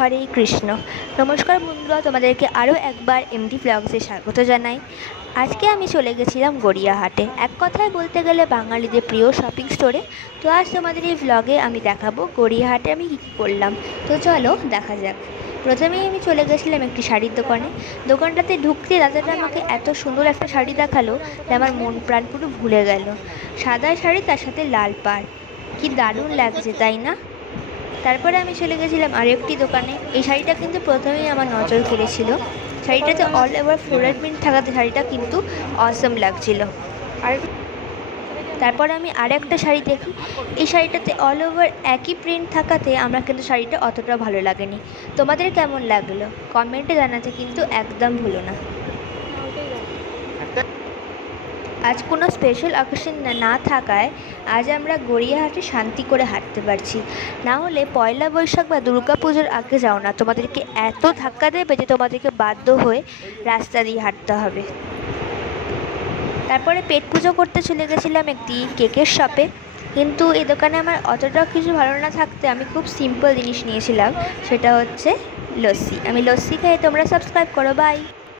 হরে কৃষ্ণ। নমস্কার বন্ধুরা, তোমাদেরকে আরও একবার এমডি ব্লগসে স্বাগত জানাই। আজকে আমি চলে গেছিলাম গড়িয়াহাটে, এক কথায় বলতে গেলে বাঙালিদের প্রিয় শপিং স্টোরে। তো আজ তোমাদের এই ব্লগে আমি দেখাবো গড়িয়াহাটে আমি কী কী করলাম। তো চলো দেখা যাক। প্রথমেই আমি চলে গেছিলাম একটি শাড়ির দোকানে। দোকানটাতে ঢুকতে দাদাটা আমাকে এত সুন্দর একটা শাড়ি দেখালো যে আমার মন প্রাণ পুরো ভুলে গেল। সাদা শাড়ি, তার সাথে লাল পাড়, কি দারুণ লাগছে তাই না? তারপরে আমি চলে গেছিলাম আরেকটি দোকানে। এই শাড়িটা কিন্তু প্রথমেই আমার নজর কেড়েছিল। শাড়িটাতে অল ওভার ফ্লোরাল প্রিন্ট থাকাতে শাড়িটা কিন্তু অসম লাগছিল। আর তারপর আমি আরেকটা শাড়ি দেখি, এই শাড়িটাতে অল ওভার একই প্রিন্ট থাকাতে আমার কিন্তু শাড়িটা অতটা ভালো লাগেনি। তোমাদের কেমন লাগলো কমেন্টে জানাতে কিন্তু একদম ভুলো না। আজ কোনো স্পেশাল অকেশন না থাকায় আজ আমরা গড়িয়াহাটে শান্তি করে হাঁটতে পারছি। না হলে পয়লা বৈশাখ বা দুর্গা পুজোর আগে যাও না, তোমাদেরকে এত ধাক্কা দেবে যে তোমাদেরকে বাধ্য হয়ে রাস্তা দিয়ে হাঁটতে হবে। তারপরে পেট পুজো করতে চলে গেছিলাম একটি কেকের শপে, কিন্তু এই দোকানে আমার অতটাও কিছু ভালো না থাকতে আমি খুব সিম্পল জিনিস নিয়েছিলাম, সেটা হচ্ছে লস্যি। আমি লস্যি খাই, তোমরা সাবস্ক্রাইব করো, বাই।